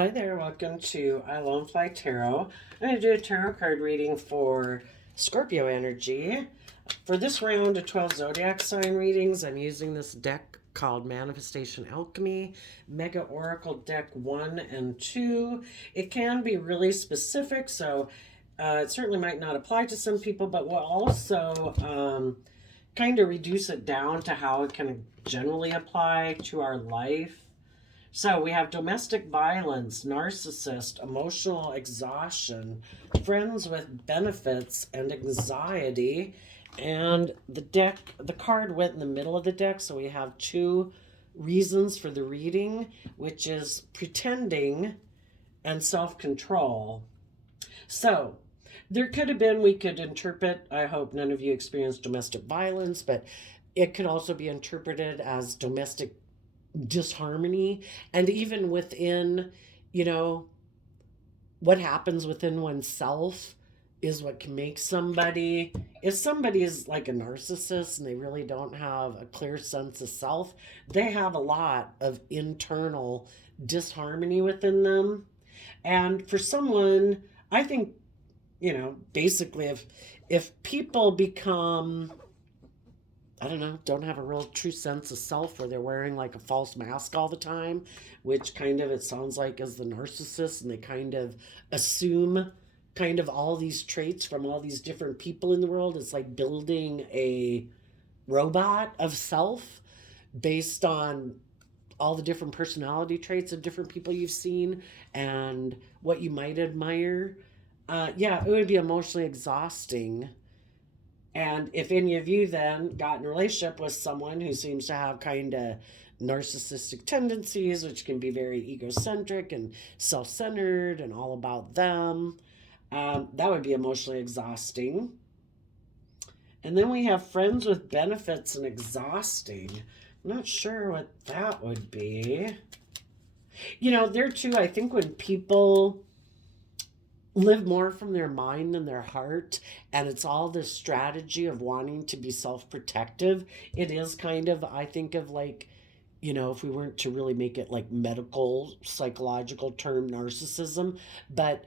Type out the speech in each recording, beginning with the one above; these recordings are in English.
Hi there, welcome to I Lone Fly Tarot. I'm going to do a tarot card reading for Scorpio energy. For this round of 12 zodiac sign readings, I'm using this deck called Manifestation Alchemy, Mega Oracle Deck 1 and 2. It can be really specific, so it certainly might not apply to some people, but will also kind of reduce it down to how it can generally apply to our life. So we have domestic violence, narcissist, emotional exhaustion, friends with benefits, and anxiety. And the card went in the middle of the deck, so we have two reasons for the reading, which is pretending and self-control. So there could have been, we could interpret, I hope none of you experienced domestic violence, but it could also be interpreted as domestic disharmony. And even within, what happens within oneself is what can make somebody, if somebody is like a narcissist and they really don't have a clear sense of self, they have a lot of internal disharmony within them. And for someone, I think, basically if people become, I don't know, don't have a real true sense of self, or they're wearing like a false mask all the time, which kind of, it sounds like, is the narcissist, and they kind of assume kind of all these traits from all these different people in the world. It's like building a robot of self based on all the different personality traits of different people you've seen and what you might admire. Yeah, it would be emotionally exhausting. And if any of you then got in a relationship with someone who seems to have kind of narcissistic tendencies, which can be very egocentric and self-centered and all about them, that would be emotionally exhausting. And then we have friends with benefits and exhausting. I'm not sure what that would be. There too, I think when people live more from their mind than their heart, and it's all this strategy of wanting to be self-protective, it is kind of, I think of like, if we weren't to really make it like medical psychological term, narcissism, but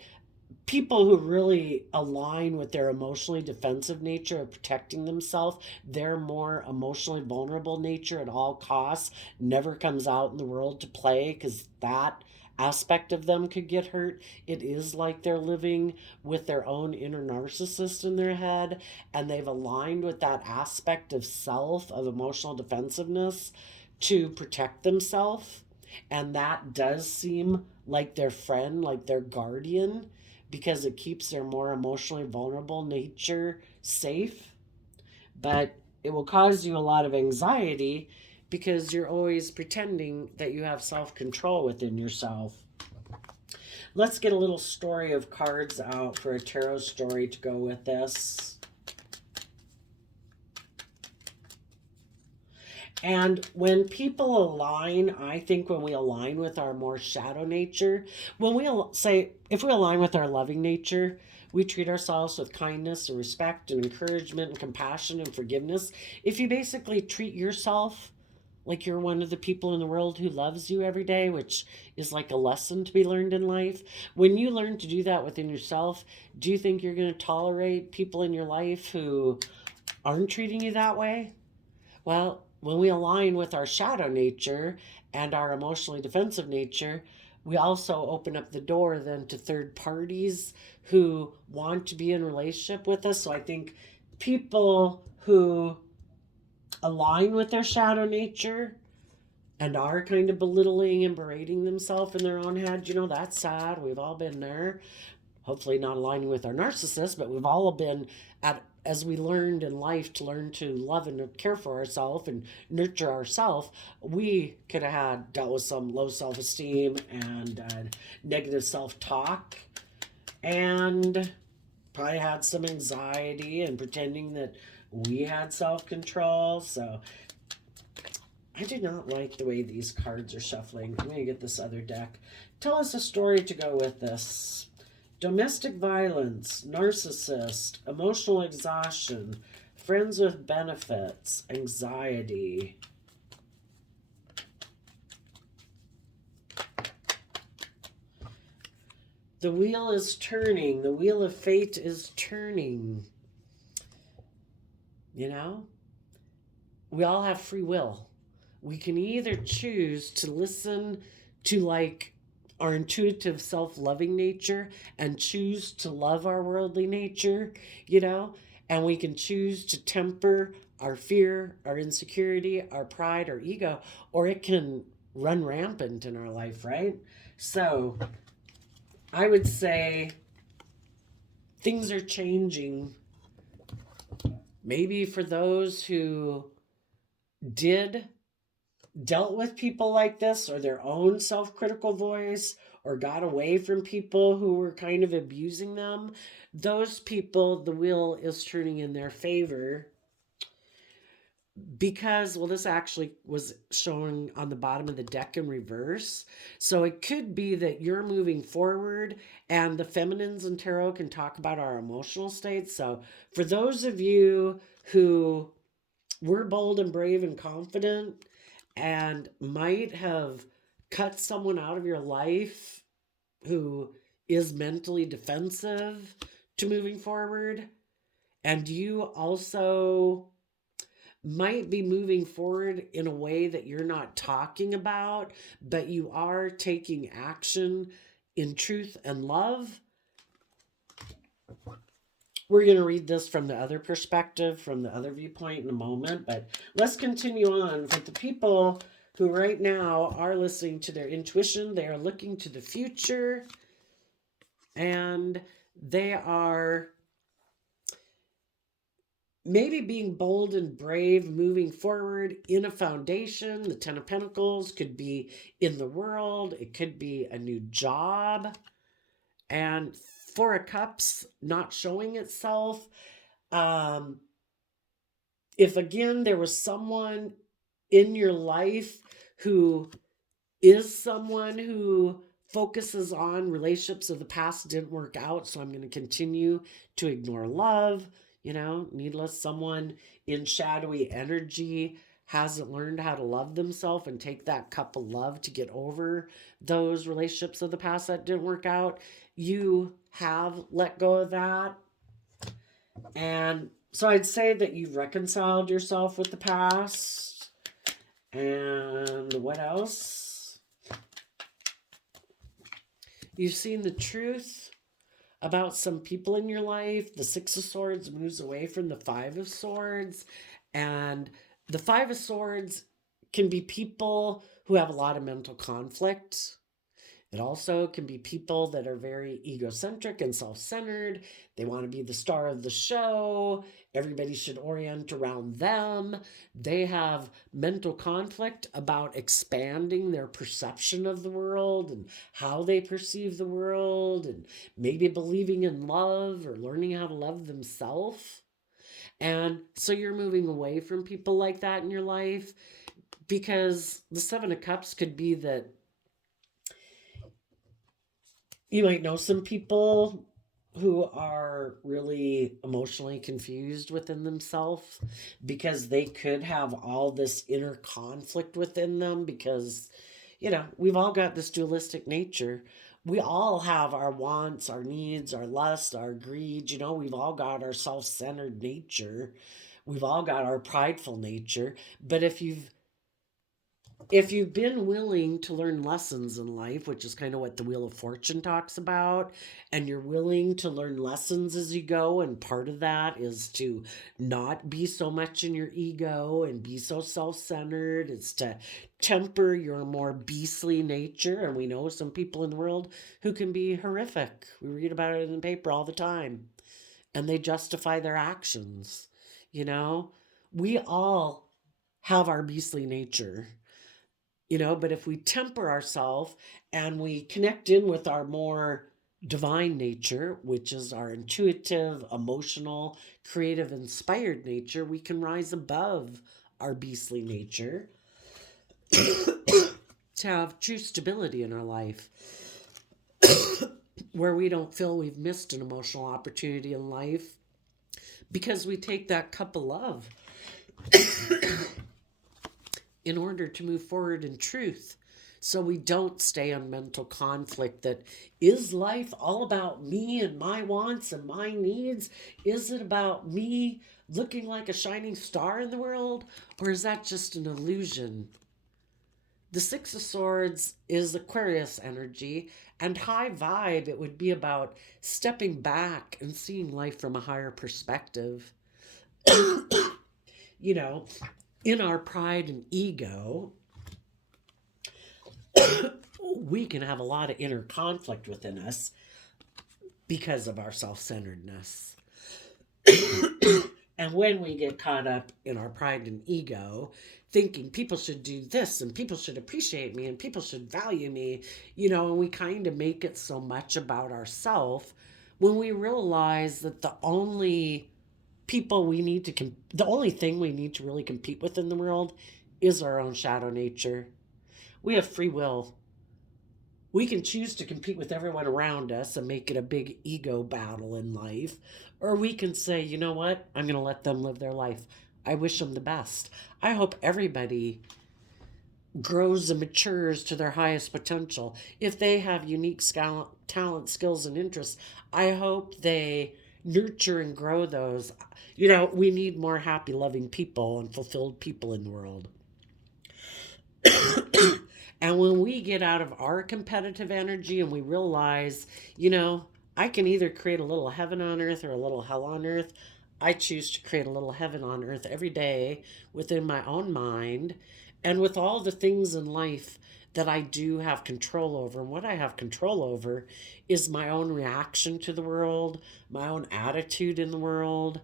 people who really align with their emotionally defensive nature of protecting themselves, their more emotionally vulnerable nature at all costs never comes out in the world to play, because that aspect of them could get hurt. It is like they're living with their own inner narcissist in their head, and they've aligned with that aspect of self, of emotional defensiveness, to protect themselves. And that does seem like their friend, like their guardian, because it keeps their more emotionally vulnerable nature safe. But it will cause you a lot of anxiety because you're always pretending that you have self-control within yourself. Let's get a little story of cards out for a tarot story to go with this. And when people align, I think when we align with our more shadow nature, when we say, if we align with our loving nature, we treat ourselves with kindness and respect and encouragement and compassion and forgiveness. If you basically treat yourself like you're one of the people in the world who loves you every day, which is like a lesson to be learned in life. When you learn to do that within yourself, do you think you're going to tolerate people in your life who aren't treating you that way? Well, when we align with our shadow nature and our emotionally defensive nature, we also open up the door then to third parties who want to be in relationship with us. So I think people who align with their shadow nature and are kind of belittling and berating themselves in their own head, that's sad. We've all been there. Hopefully not aligning with our narcissist, but we've all been as we learned in life to learn to love and care for ourselves and nurture ourselves, we could have dealt with some low self-esteem and negative self-talk, and probably had some anxiety and pretending that we had self-control. So I do not like the way these cards are shuffling. I'm going to get this other deck. Tell us a story to go with this. Domestic violence, narcissist, emotional exhaustion, friends with benefits, anxiety. The wheel is turning. The wheel of fate is turning. You know, we all have free will. We can either choose to listen to like our intuitive self-loving nature and choose to love our worldly nature, you know, and we can choose to temper our fear, our insecurity, our pride, our ego, or it can run rampant in our life, right? So I would say things are changing. Maybe for those who did dealt with people like this, or their own self-critical voice, or got away from people who were kind of abusing them, those people, the wheel is turning in their favor. Because, well, this actually was shown on the bottom of the deck in reverse. So it could be that you're moving forward, and the feminines in tarot can talk about our emotional states. So for those of you who were bold and brave and confident and might have cut someone out of your life who is mentally defensive to moving forward, and you also might be moving forward in a way that you're not talking about, but you are taking action in truth and love. We're going to read this from the other perspective, from the other viewpoint in a moment, but let's continue on with the people who right now are listening to their intuition. They are looking to the future, and they are maybe being bold and brave, moving forward in a foundation. The Ten of Pentacles could be in the world. It could be a new job. And Four of Cups not showing itself. If again, there was someone in your life who is someone who focuses on relationships of the past didn't work out, so I'm going to continue to ignore love. You know, needless, someone in shadowy energy hasn't learned how to love themselves and take that cup of love to get over those relationships of the past that didn't work out. You have let go of that. And so I'd say that you've reconciled yourself with the past. And what else? You've seen the truth about some people in your life. The Six of Swords moves away from the Five of Swords. And the Five of Swords can be people who have a lot of mental conflict. It also can be people that are very egocentric and self-centered. They want to be the star of the show. Everybody should orient around them. They have mental conflict about expanding their perception of the world and how they perceive the world, and maybe believing in love or learning how to love themselves. And so you're moving away from people like that in your life, because the Seven of Cups could be that you might know some people who are really emotionally confused within themselves, because they could have all this inner conflict within them, because, you know, we've all got this dualistic nature. We all have our wants, our needs, our lust, our greed. You know, we've all got our self-centered nature. We've all got our prideful nature. But if you've been willing to learn lessons in life, which is kind of what the Wheel of Fortune talks about, and you're willing to learn lessons as you go, and part of that is to not be so much in your ego and be so self-centered. It's to temper your more beastly nature. And we know some people in the world who can be horrific. We read about it in the paper all the time, and they justify their actions. You know, we all have our beastly nature. You know, but if we temper ourselves and we connect in with our more divine nature, which is our intuitive, emotional, creative, inspired nature, we can rise above our beastly nature to have true stability in our life, where we don't feel we've missed an emotional opportunity in life, because we take that cup of love in order to move forward in truth. so we don't stay in mental conflict that is life all about me and my wants and my needs? Is it about me looking like a shining star in the world? Or is that just an illusion? The Six of Swords is Aquarius energy, and high vibe, it would be about stepping back and seeing life from a higher perspective. You know, in our pride and ego, we can have a lot of inner conflict within us because of our self centeredness. And when we get caught up in our pride and ego, thinking people should do this and people should appreciate me and people should value me, and we kind of make it so much about ourselves when we realize that the only thing we need to really compete with in the world is our own shadow nature. We have free will. We can choose to compete with everyone around us and make it a big ego battle in life. Or we can say, you know what? I'm going to let them live their life. I wish them the best. I hope everybody grows and matures to their highest potential. If they have unique talent, skills, and interests, I hope they nurture and grow those. We need more happy, loving people and fulfilled people in the world. And when we get out of our competitive energy and we realize, I can either create a little heaven on earth or a little hell on earth, I choose to create a little heaven on earth every day within my own mind and with all the things in life that I do have control over. And what I have control over is my own reaction to the world, my own attitude in the world.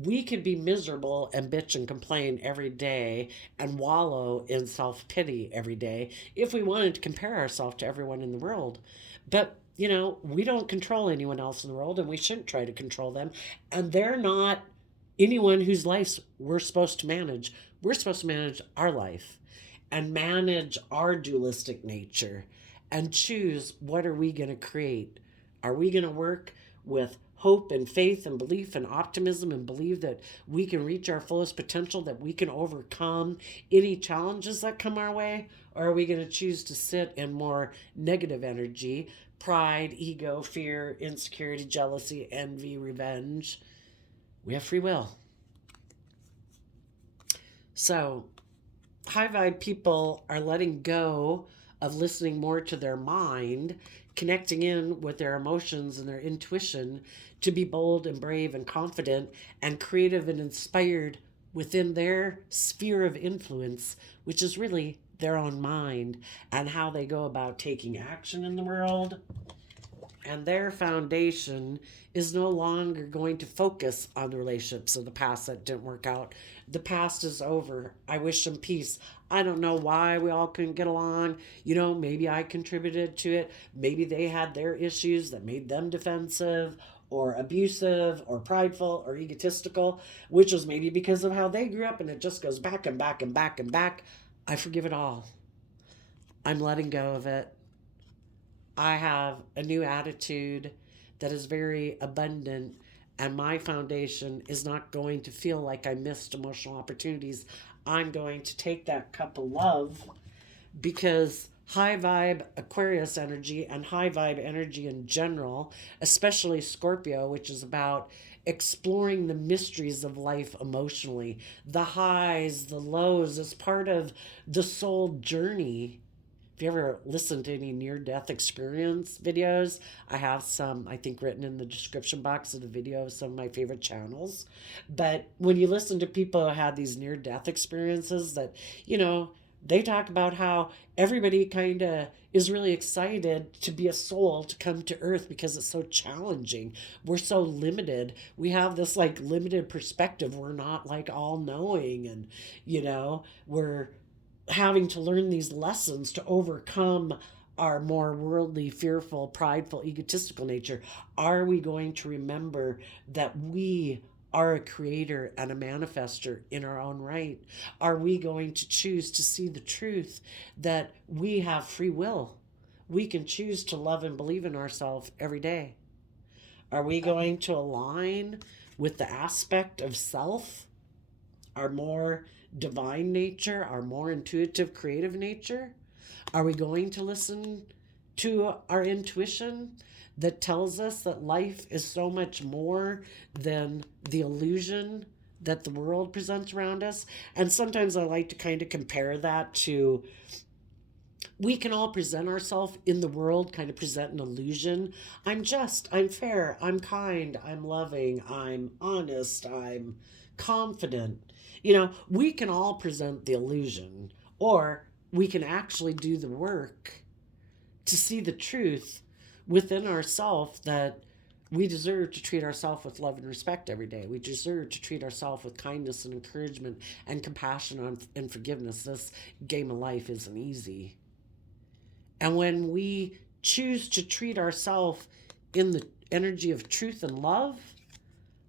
We could be miserable and bitch and complain every day and wallow in self pity every day if we wanted to compare ourselves to everyone in the world. But we don't control anyone else in the world and we shouldn't try to control them. And they're not anyone whose lives we're supposed to manage. We're supposed to manage our life and manage our dualistic nature and choose what are we going to create. Are we going to work with hope and faith and belief and optimism and believe that we can reach our fullest potential, that we can overcome any challenges that come our way? Or are we going to choose to sit in more negative energy, pride, ego, fear, insecurity, jealousy, envy, revenge? We have free will. So high vibe people are letting go of listening more to their mind, connecting in with their emotions and their intuition to be bold and brave and confident and creative and inspired within their sphere of influence, which is really their own mind and how they go about taking action in the world. And their foundation is no longer going to focus on the relationships of the past that didn't work out. The past is over. I wish them peace. I don't know why we all couldn't get along. Maybe I contributed to it. Maybe they had their issues that made them defensive or abusive or prideful or egotistical, which was maybe because of how they grew up, and it just goes back and back and back and back. I forgive it all. I'm letting go of it. I have a new attitude that is very abundant, and my foundation is not going to feel like I missed emotional opportunities. I'm going to take that cup of love, because high vibe Aquarius energy and high vibe energy in general, especially Scorpio, which is about exploring the mysteries of life emotionally, the highs, the lows, as part of the soul journey. If you ever listen to any near-death experience videos, I have some, I think, written in the description box of the video of some of my favorite channels. But when you listen to people who had these near-death experiences that, they talk about how everybody kind of is really excited to be a soul to come to earth because it's so challenging. We're so limited. We have this limited perspective. We're not all knowing, and we're having to learn these lessons to overcome our more worldly, fearful, prideful, egotistical nature. Are we going to remember that we are a creator and a manifester in our own right? Are we going to choose to see the truth that we have free will? We can choose to love and believe in ourselves every day. Are we going to align with the aspect of self, our more divine nature, our more intuitive, creative nature? Are we going to listen to our intuition that tells us that life is so much more than the illusion that the world presents around us? And sometimes I like to kind of compare that to, we can all present ourselves in the world, kind of present an illusion. I'm just, I'm fair, I'm kind, I'm loving, I'm honest, I'm confident. We can all present the illusion, or we can actually do the work to see the truth within ourselves, that we deserve to treat ourselves with love and respect every day. We deserve to treat ourselves with kindness and encouragement and compassion and forgiveness. This game of life isn't easy. And when we choose to treat ourselves in the energy of truth and love,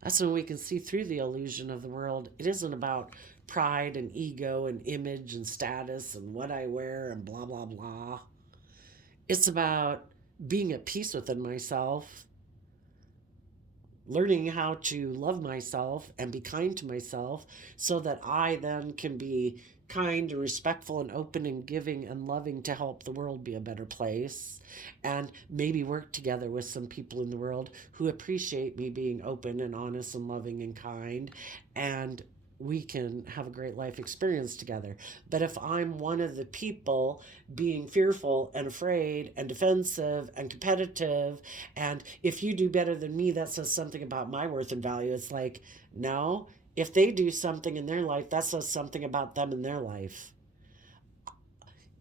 that's when we can see through the illusion of the world. It isn't about pride and ego and image and status and what I wear and blah, blah, blah. It's about being at peace within myself, learning how to love myself and be kind to myself, so that I then can be kind and respectful and open and giving and loving to help the world be a better place, and maybe work together with some people in the world who appreciate me being open and honest and loving and kind, and we can have a great life experience together. But if I'm one of the people being fearful and afraid and defensive and competitive, and if you do better than me, that says something about my worth and value. It's like, no, if they do something in their life, that says something about them in their life.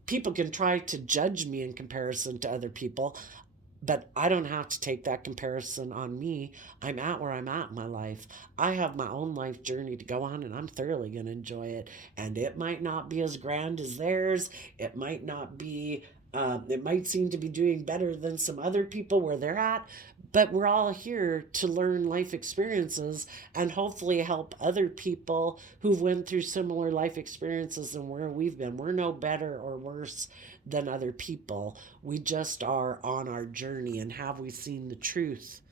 People can try to judge me in comparison to other people, but I don't have to take that comparison on me. I'm at where I'm at in my life. I have my own life journey to go on, and I'm thoroughly going to enjoy it. And it might not be as grand as theirs. It might not be, it might seem to be doing better than some other people where they're at. But we're all here to learn life experiences and hopefully help other people who've went through similar life experiences than where we've been. We're no better or worse than other people. We just are on our journey. And have we seen the truth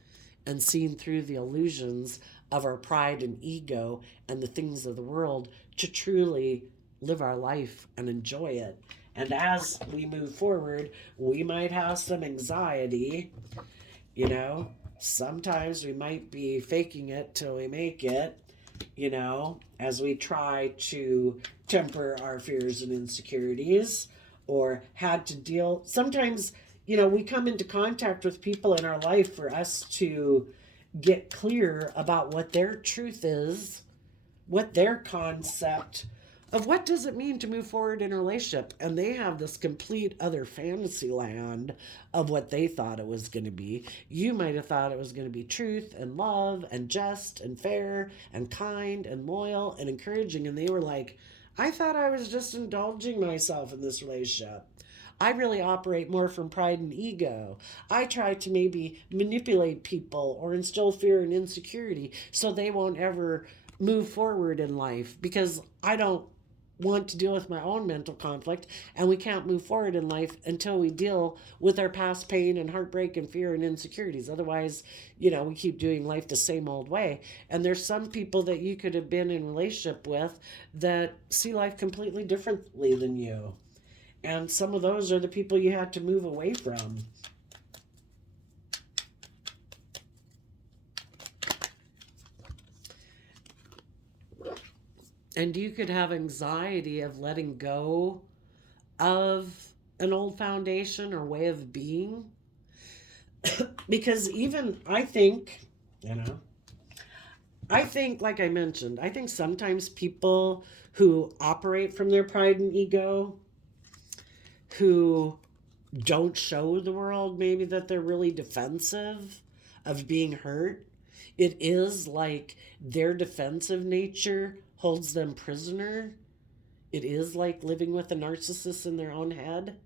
and seen through the illusions of our pride and ego and the things of the world to truly live our life and enjoy it? And as we move forward, we might have some anxiety. Sometimes we might be faking it till we make it, as we try to temper our fears and insecurities, or had to deal. Sometimes, we come into contact with people in our life for us to get clear about what their truth is, what their concept of what does it mean to move forward in a relationship. And they have this complete other fantasy land of what they thought it was going to be. You might have thought it was going to be truth and love and just and fair and kind and loyal and encouraging. And they were like, I thought I was just indulging myself in this relationship. I really operate more from pride and ego. I try to maybe manipulate people or instill fear and insecurity so they won't ever move forward in life, because I don't want to deal with my own mental conflict, and we can't move forward in life until we deal with our past pain and heartbreak and fear and insecurities. Otherwise, we keep doing life the same old way. And there's some people that you could have been in relationship with that see life completely differently than you. And some of those are the people you have to move away from. And you could have anxiety of letting go of an old foundation or way of being. Because even I think, like I mentioned, I think sometimes people who operate from their pride and ego, who don't show the world maybe that they're really defensive of being hurt, it is like their defensive nature holds them prisoner. It is like living with a narcissist in their own head,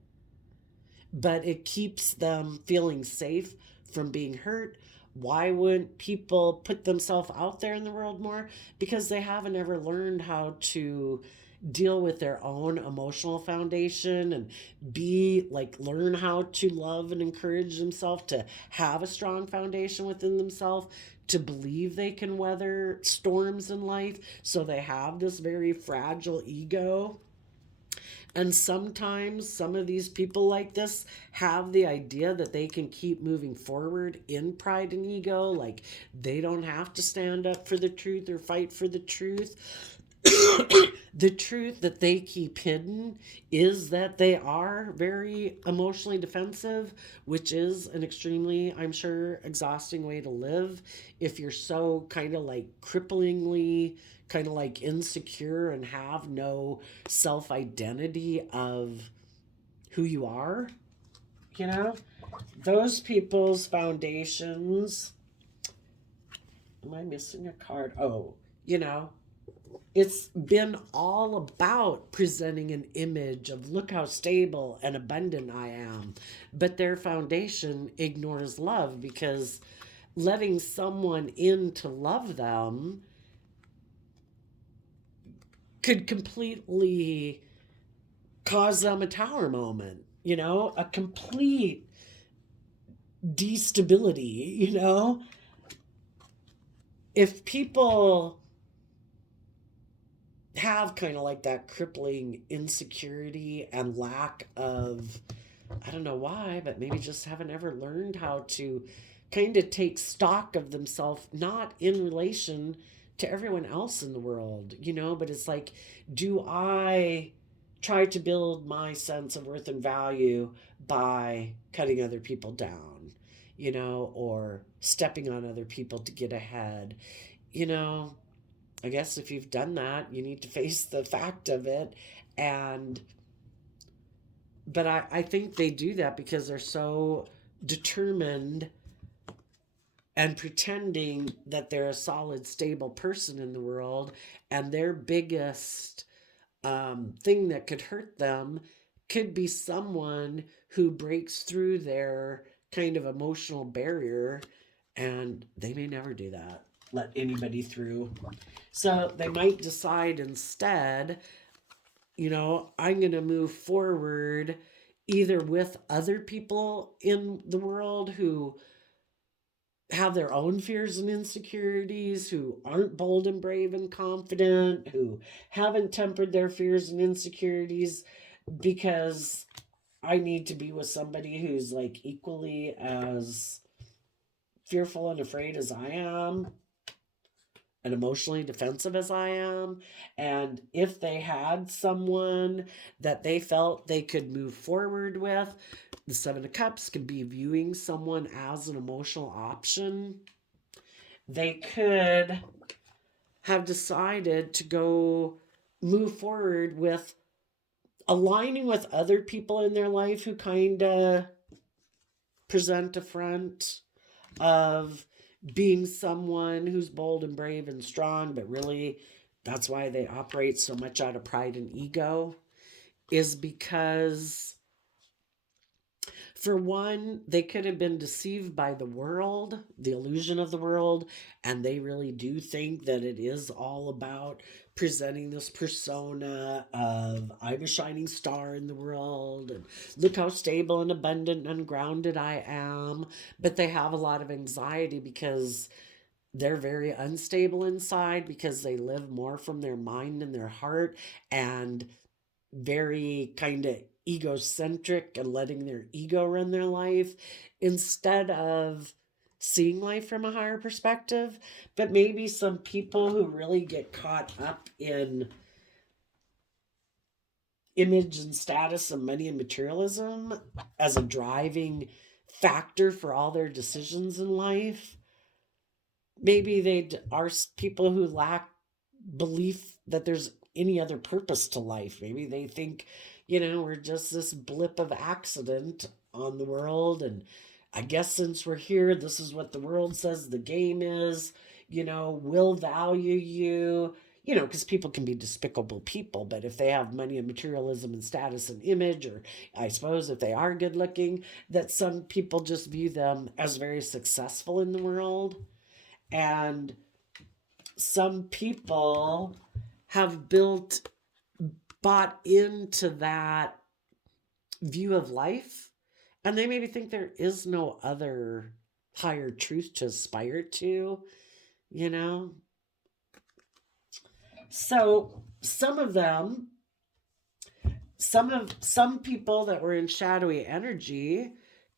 but it keeps them feeling safe from being hurt. Why wouldn't people put themselves out there in the world more? Because they haven't ever learned how to deal with their own emotional foundation and learn how to love and encourage themselves, to have a strong foundation within themselves, to believe they can weather storms in life. So they have this very fragile ego. And sometimes some of these people like this have the idea that they can keep moving forward in pride and ego. Like they don't have to stand up for the truth or fight for the truth. The truth that they keep hidden is that they are very emotionally defensive, which is an extremely, I'm sure, exhausting way to live if you're so kind of like cripplingly kind of like insecure and have no self identity of who you are. You know, those people's foundations. Am I missing a card? Oh, you know, it's been all about presenting an image of look how stable and abundant I am. But their foundation ignores love because letting someone in to love them could completely cause them a tower moment, a complete destability, If people have kind of like that crippling insecurity and lack of, I don't know why, but maybe just haven't ever learned how to kind of take stock of themselves, not in relation to everyone else in the world, but it's like, do I try to build my sense of worth and value by cutting other people down, or stepping on other people to get ahead, you know? I guess if you've done that, you need to face the fact of it. And, but I think they do that because they're so determined and pretending that they're a solid, stable person in the world. And their biggest thing that could hurt them could be someone who breaks through their kind of emotional barrier. And they may never do that, let anybody through. So they might decide instead, I'm going to move forward either with other people in the world who have their own fears and insecurities, who aren't bold and brave and confident, who haven't tempered their fears and insecurities, because I need to be with somebody who's like equally as fearful and afraid as I am and emotionally defensive as I am. And if they had someone that they felt they could move forward with, the Seven of Cups could be viewing someone as an emotional option. They could have decided to go move forward with aligning with other people in their life who kind of present a front of being someone who's bold and brave and strong, but really that's why they operate so much out of pride and ego, is because, for one, they could have been deceived by the world, the illusion of the world, and they really do think that it is all about presenting this persona of I'm a shining star in the world and look how stable and abundant and grounded I am. But they have a lot of anxiety because they're very unstable inside, because they live more from their mind and their heart, and very kind of egocentric and letting their ego run their life instead of seeing life from a higher perspective. But maybe some people who really get caught up in image and status and money and materialism as a driving factor for all their decisions in life, maybe they are people who lack belief that there's any other purpose to life. Maybe they think, we're just this blip of accident on the world. And I guess since we're here, this is what the world says the game is, we'll value you, because people can be despicable people. But if they have money and materialism and status and image, or I suppose if they are good looking, that some people just view them as very successful in the world. And some people have bought into that view of life, and they maybe think there is no other higher truth to aspire to, So some of them some people that were in shadowy energy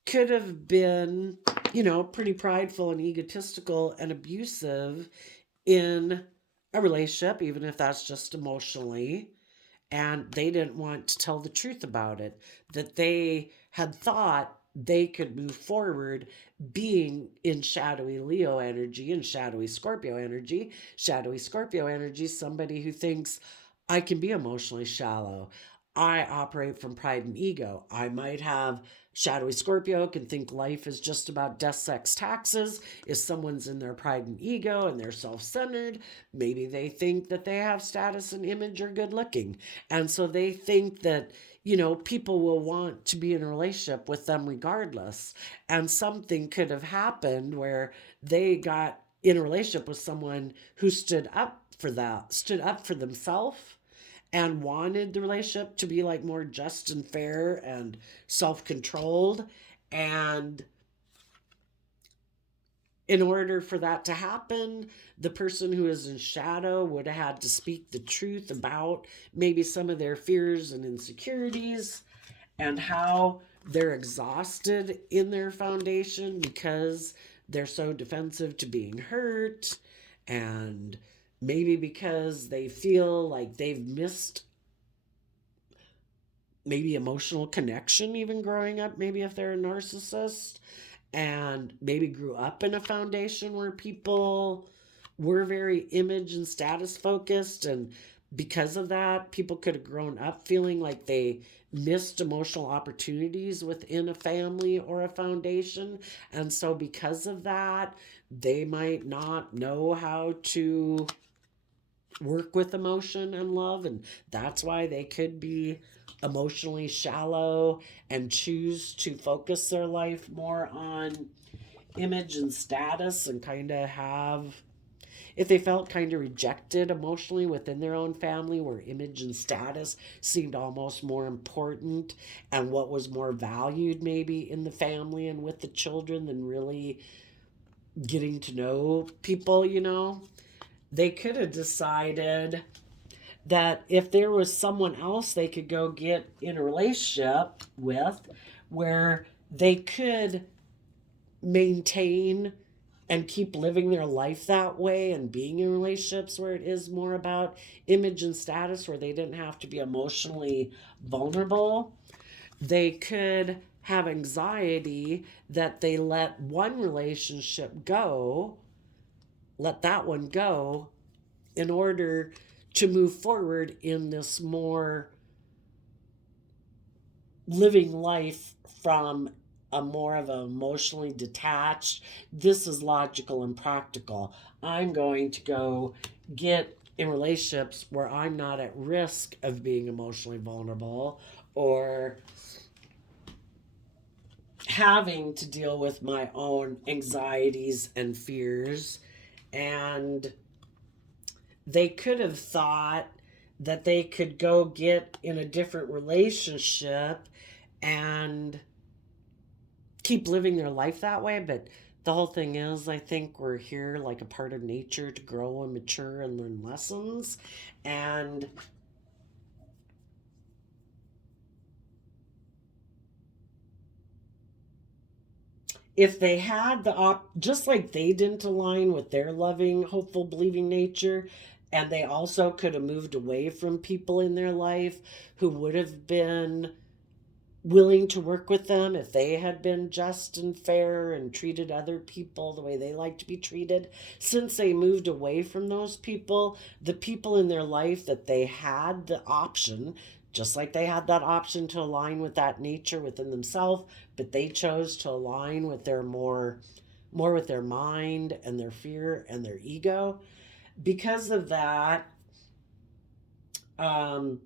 could have been, pretty prideful and egotistical and abusive in a relationship, even if that's just emotionally, and they didn't want to tell the truth about it, that they had thought they could move forward being in shadowy Leo energy and shadowy Scorpio energy. Shadowy Scorpio energy, somebody who thinks, I can be emotionally shallow. I operate from pride and ego. I might have shadowy Scorpio, can think life is just about death, sex, taxes. If someone's in their pride and ego and they're self centered, maybe they think that they have status and image or good looking. And so they think that, people will want to be in a relationship with them regardless. And something could have happened where they got in a relationship with someone who stood up for that, stood up for themselves and wanted the relationship to be like more just and fair and self-controlled. And in order for that to happen, the person who is in shadow would have had to speak the truth about maybe some of their fears and insecurities and how they're exhausted in their foundation because they're so defensive to being hurt, and maybe because they feel like they've missed maybe emotional connection even growing up, maybe if they're a narcissist, and maybe grew up in a foundation where people were very image and status focused, and because of that people could have grown up feeling like they missed emotional opportunities within a family or a foundation. And so because of that, they might not know how to work with emotion and love, and that's why they could be emotionally shallow and choose to focus their life more on image and status, and kind of have, if they felt kind of rejected emotionally within their own family where image and status seemed almost more important and what was more valued maybe in the family and with the children than really getting to know people, they could have decided that if there was someone else they could go get in a relationship with where they could maintain and keep living their life that way and being in relationships where it is more about image and status, where they didn't have to be emotionally vulnerable, they could have anxiety that they let one relationship go, let that one go, in order to move forward in this more living life from a more of an emotionally detached, this is logical and practical. I'm going to go get in relationships where I'm not at risk of being emotionally vulnerable or having to deal with my own anxieties and fears. And they could have thought that they could go get in a different relationship and keep living their life that way. But the whole thing is, I think we're here like a part of nature to grow and mature and learn lessons. And if they had just like they didn't align with their loving, hopeful, believing nature, and they also could have moved away from people in their life who would have been willing to work with them if they had been just and fair and treated other people the way they like to be treated. Since they moved away from those people, the people in their life that they had the option, just like they had that option to align with that nature within themselves, but they chose to align with their more with their mind and their fear and their ego. Because of that, um,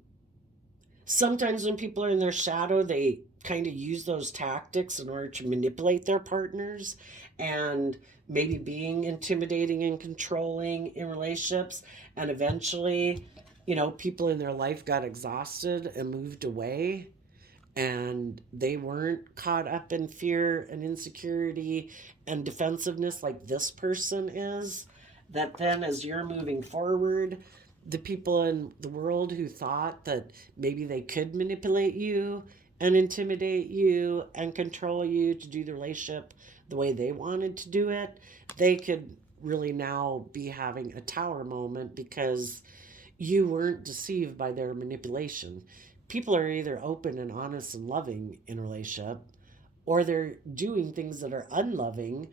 sometimes when people are in their shadow, they kind of use those tactics in order to manipulate their partners and maybe being intimidating and controlling in relationships. And eventually, people in their life got exhausted and moved away, and they weren't caught up in fear and insecurity and defensiveness like this person is. That then, as you're moving forward, the people in the world who thought that maybe they could manipulate you and intimidate you and control you to do the relationship the way they wanted to do it, they could really now be having a tower moment because you weren't deceived by their manipulation. People are either open and honest and loving in a relationship, or they're doing things that are unloving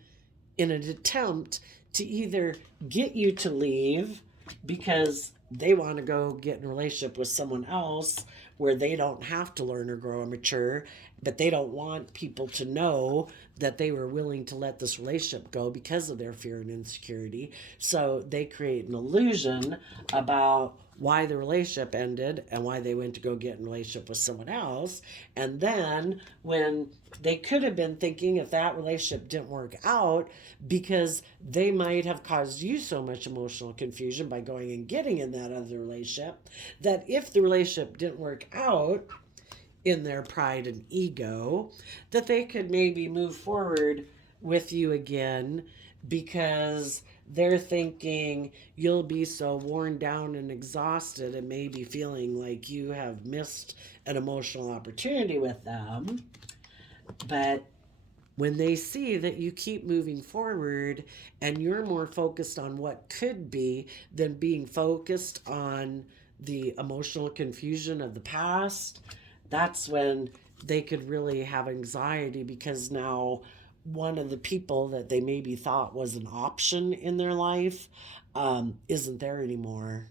in an attempt to either get you to leave because they want to go get in a relationship with someone else where they don't have to learn or grow and mature, but they don't want people to know that they were willing to let this relationship go because of their fear and insecurity. So they create an illusion about why the relationship ended and why they went to go get in a relationship with someone else. And then when they could have been thinking, if that relationship didn't work out, because they might have caused you so much emotional confusion by going and getting in that other relationship, that if the relationship didn't work out in their pride and ego, that they could maybe move forward with you again because they're thinking you'll be so worn down and exhausted and maybe feeling like you have missed an emotional opportunity with them. But when they see that you keep moving forward and you're more focused on what could be than being focused on the emotional confusion of the past, that's when they could really have anxiety because now one of the people that they maybe thought was an option in their life isn't there anymore.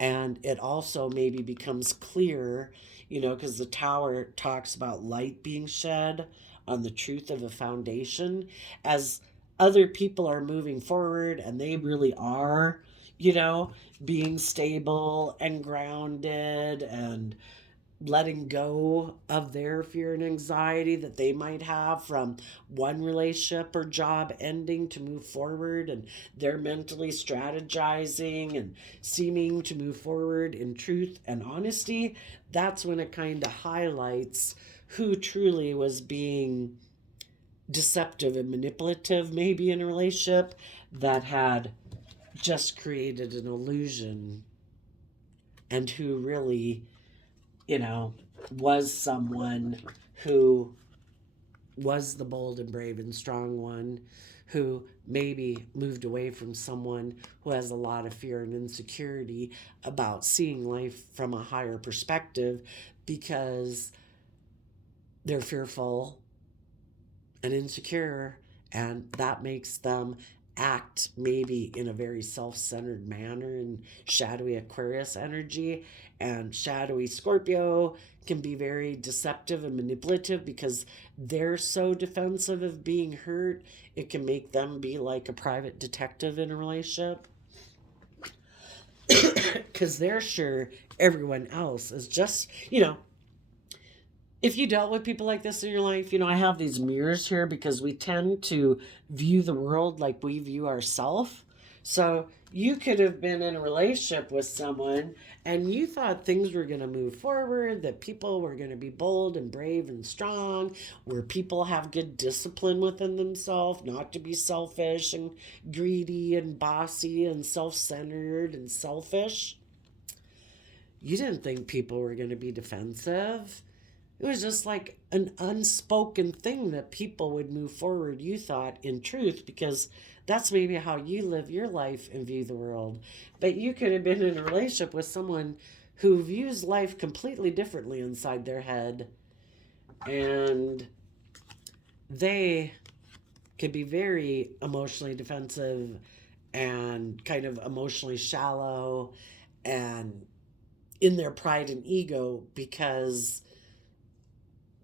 And it also maybe becomes clear, because the tower talks about light being shed on the truth of a foundation as other people are moving forward and they really are, being stable and grounded and letting go of their fear and anxiety that they might have from one relationship or job ending to move forward, and they're mentally strategizing and seeming to move forward in truth and honesty. That's when it kind of highlights who truly was being deceptive and manipulative, maybe in a relationship that had just created an illusion, and who really was someone who was the bold and brave and strong one, who maybe moved away from someone who has a lot of fear and insecurity about seeing life from a higher perspective because they're fearful and insecure, and that makes them act maybe in a very self-centered manner in shadowy Aquarius energy. And shadowy Scorpio can be very deceptive and manipulative because they're so defensive of being hurt. It can make them be like a private detective in a relationship because they're sure everyone else is just, if you dealt with people like this in your life, I have these mirrors here because we tend to view the world like we view ourselves. So you could have been in a relationship with someone and you thought things were going to move forward, that people were going to be bold and brave and strong, where people have good discipline within themselves, not to be selfish and greedy and bossy and self-centered and selfish. You didn't think people were going to be defensive. It was just like an unspoken thing that people would move forward, you thought, in truth, because that's maybe how you live your life and view the world. But you could have been in a relationship with someone who views life completely differently inside their head. And they could be very emotionally defensive and kind of emotionally shallow and in their pride and ego because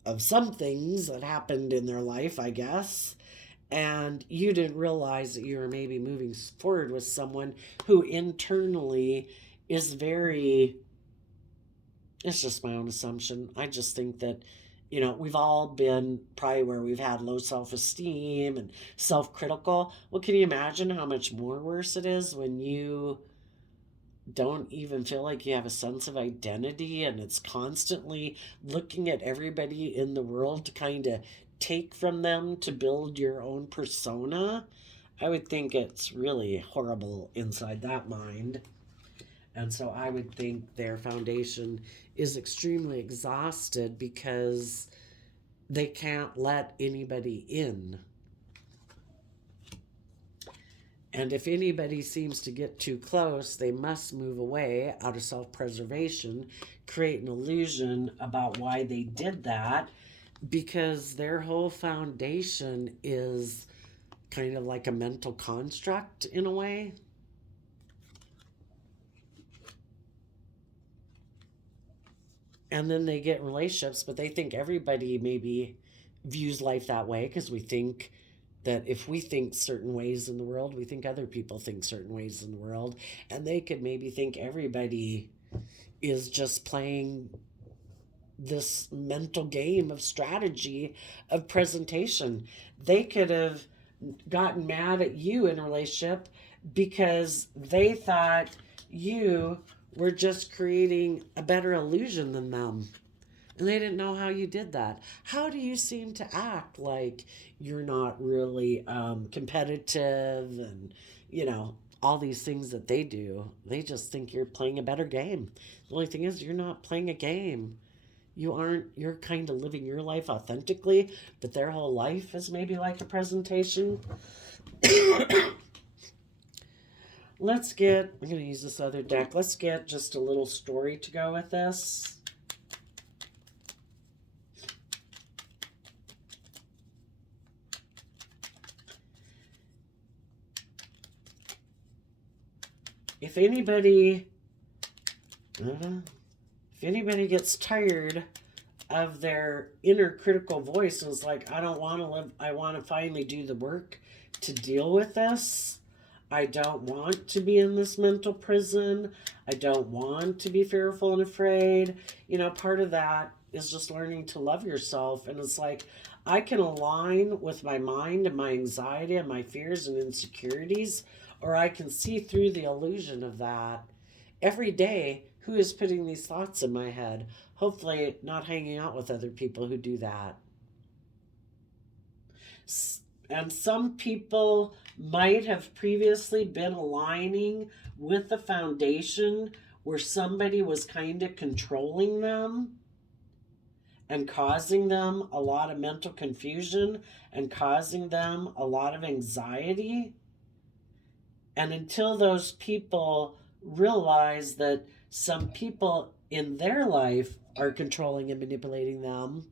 of some things that happened in their life, I guess. And you didn't realize that you were maybe moving forward with someone who internally is very, it's just my own assumption. I just think that, we've all been probably where we've had low self-esteem and self-critical. Well, can you imagine how much more worse it is when you don't even feel like you have a sense of identity and it's constantly looking at everybody in the world to kind of take from them to build your own persona? I would think it's really horrible inside that mind. And so I would think their foundation is extremely exhausted because they can't let anybody in. And if anybody seems to get too close, they must move away out of self preservation, create an illusion about why they did that, because their whole foundation is kind of like a mental construct in a way. And then they get relationships, but they think everybody maybe views life that way because we think that if we think certain ways in the world, we think other people think certain ways in the world. And they could maybe think everybody is just playing this mental game of strategy of presentation. They could have gotten mad at you in a relationship because they thought you were just creating a better illusion than them. And they didn't know how you did that. How do you seem to act like you're not really competitive and, all these things that they do? They just think you're playing a better game. The only thing is, you're not playing a game. You're kind of living your life authentically, but their whole life is maybe like a presentation. I'm going to use this other deck. Let's get just a little story to go with this. If anybody gets tired of their inner critical voice and is like, I don't want to live, I want to finally do the work to deal with this. I don't want to be in this mental prison. I don't want to be fearful and afraid. Part of that is just learning to love yourself. And it's like, I can align with my mind and my anxiety and my fears and insecurities, or I can see through the illusion of that. Every day, who is putting these thoughts in my head? Hopefully, not hanging out with other people who do that. And some people might have previously been aligning with the foundation where somebody was kind of controlling them and causing them a lot of mental confusion and causing them a lot of anxiety. And until those people realize that some people in their life are controlling and manipulating them,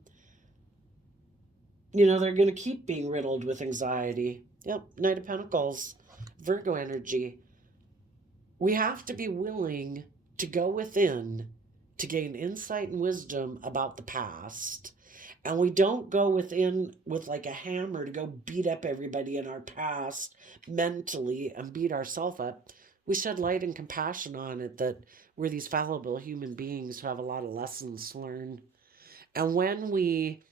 they're going to keep being riddled with anxiety. Yep, Knight of Pentacles, Virgo energy. We have to be willing to go within to gain insight and wisdom about the past. And we don't go within with like a hammer to go beat up everybody in our past mentally and beat ourselves up. We shed light and compassion on it, that we're these fallible human beings who have a lot of lessons to learn. And when we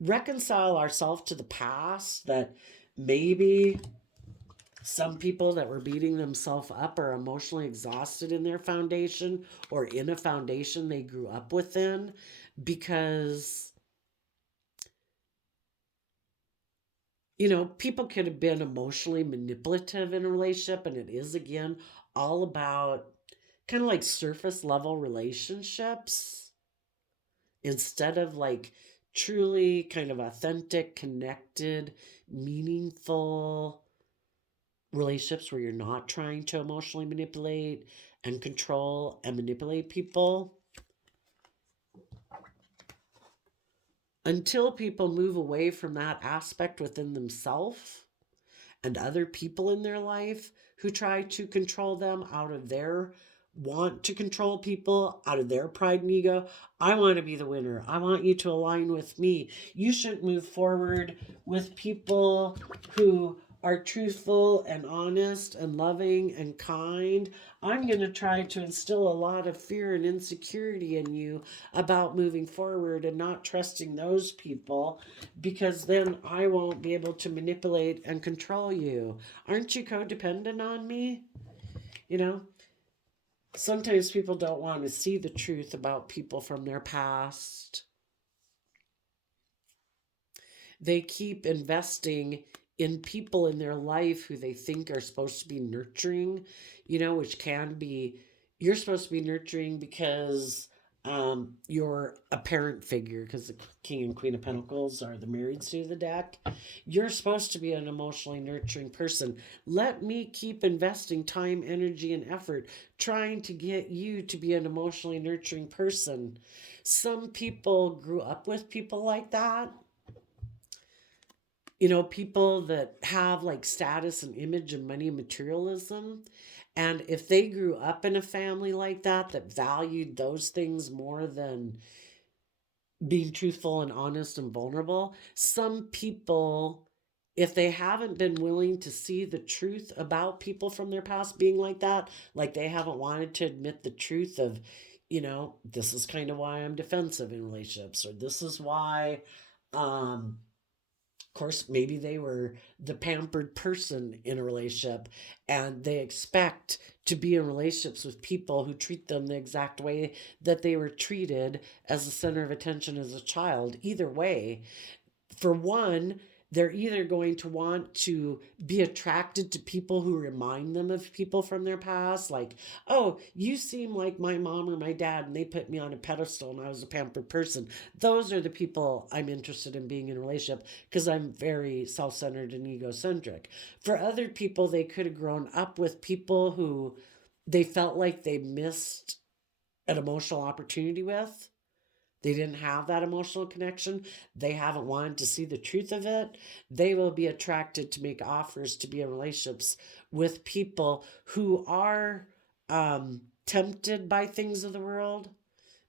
reconcile ourselves to the past, that maybe some people that were beating themselves up are emotionally exhausted in their foundation or in a foundation they grew up within, because people could have been emotionally manipulative in a relationship, and it is, again, all about kind of like surface level relationships instead of like truly kind of authentic, connected, meaningful relationships where you're not trying to emotionally manipulate and control and manipulate people. Until people move away from that aspect within themselves and other people in their life who try to control them out of their want to control people, out of their pride and ego. I want to be the winner. I want you to align with me. You shouldn't move forward with people who are truthful and honest and loving and kind. I'm going to try to instill a lot of fear and insecurity in you about moving forward and not trusting those people, because then I won't be able to manipulate and control you. Aren't you codependent on me? Sometimes people don't want to see the truth about people from their past. They keep investing in people in their life who they think are supposed to be nurturing, which can be You're supposed to be nurturing because you're a parent figure, because the King and Queen of Pentacles are the married suit of the deck. You're supposed to be an emotionally nurturing person. Let me keep investing time, energy, and effort trying to get you to be an emotionally nurturing person. Some people grew up with people like that. You know, people that have like status and image and money and materialism. And if they grew up in a family like that, that valued those things more than being truthful and honest and vulnerable, some people, if they haven't been willing to see the truth about people from their past being like that, like they haven't wanted to admit the truth of, you know, this is kind of why I'm defensive in relationships, or this is why, of course, maybe they were the pampered person in a relationship and they expect to be in relationships with people who treat them the exact way that they were treated as the center of attention as a child. Either way, for one, they're either going to want to be attracted to people who remind them of people from their past, like, oh, you seem like my mom or my dad, and they put me on a pedestal and I was a pampered person. Those are the people I'm interested in being in a relationship because I'm very self centered and egocentric. For other people, they could have grown up with people who they felt like they missed an emotional opportunity with. They didn't have that emotional connection. They haven't wanted to see the truth of it. They will be attracted to make offers to be in relationships with people who are tempted by things of the world,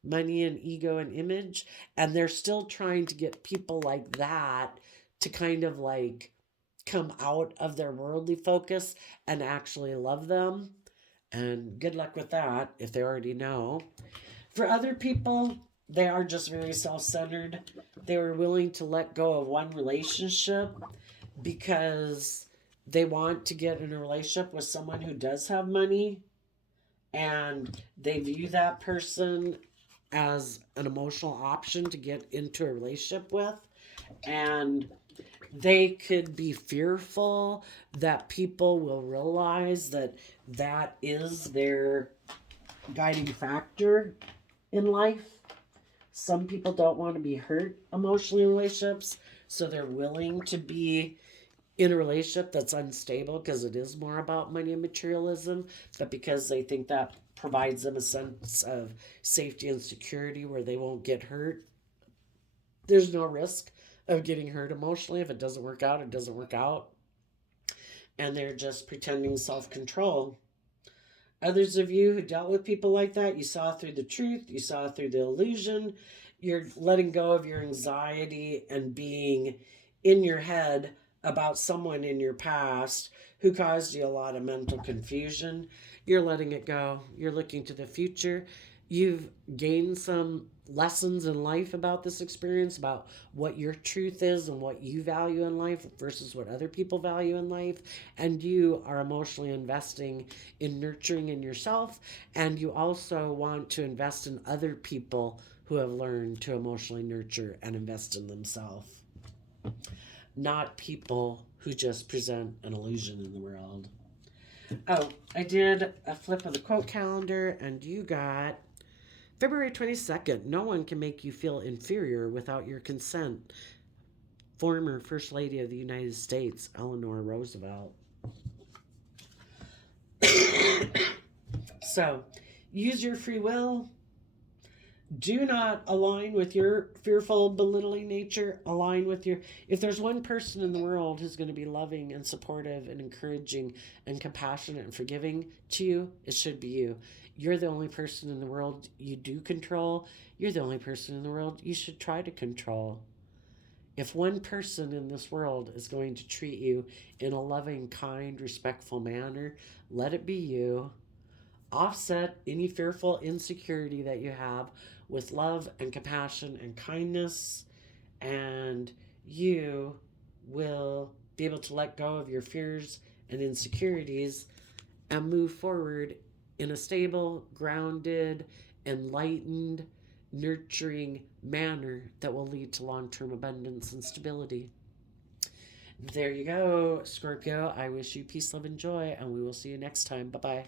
money and ego and image. And they're still trying to get people like that to kind of like come out of their worldly focus and actually love them. And good luck with that if they already know. For other people, they are just very self centered. They were willing to let go of one relationship because they want to get in a relationship with someone who does have money, and they view that person as an emotional option to get into a relationship with. And they could be fearful that people will realize that that is their guiding factor in life. Some people don't want to be hurt emotionally in relationships, so they're willing to be in a relationship that's unstable because it is more about money and materialism, but because they think that provides them a sense of safety and security where they won't get hurt. There's no risk of getting hurt emotionally. If it doesn't work out, it doesn't work out. And they're just pretending self control. Others of you who dealt with people like that, you saw through the truth, you saw through the illusion. You're letting go of your anxiety and being in your head about someone in your past who caused you a lot of mental confusion. You're letting it go. You're looking to the future. You've gained some lessons in life about this experience, about what your truth is and what you value in life versus what other people value in life. And you are emotionally investing in nurturing in yourself. And you also want to invest in other people who have learned to emotionally nurture and invest in themselves, not people who just present an illusion in the world. Oh, I did a flip of the quote calendar, and you got February 22nd. No one can make you feel inferior without your consent. Former First Lady of the United States, Eleanor Roosevelt. So, use your free will. Do not align with your fearful, belittling nature. Align with your... If there's one person in the world who's going to be loving and supportive and encouraging and compassionate and forgiving to you, it should be you. You're the only person in the world you do control. You're the only person in the world you should try to control. If one person in this world is going to treat you in a loving, kind, respectful manner, let it be you. Offset any fearful insecurity that you have with love and compassion and kindness, and you will be able to let go of your fears and insecurities and move forward in a stable, grounded, enlightened, nurturing manner that will lead to long-term abundance and stability. There you go, Scorpio. I wish you peace, love, and joy, and we will see you next time. Bye-bye.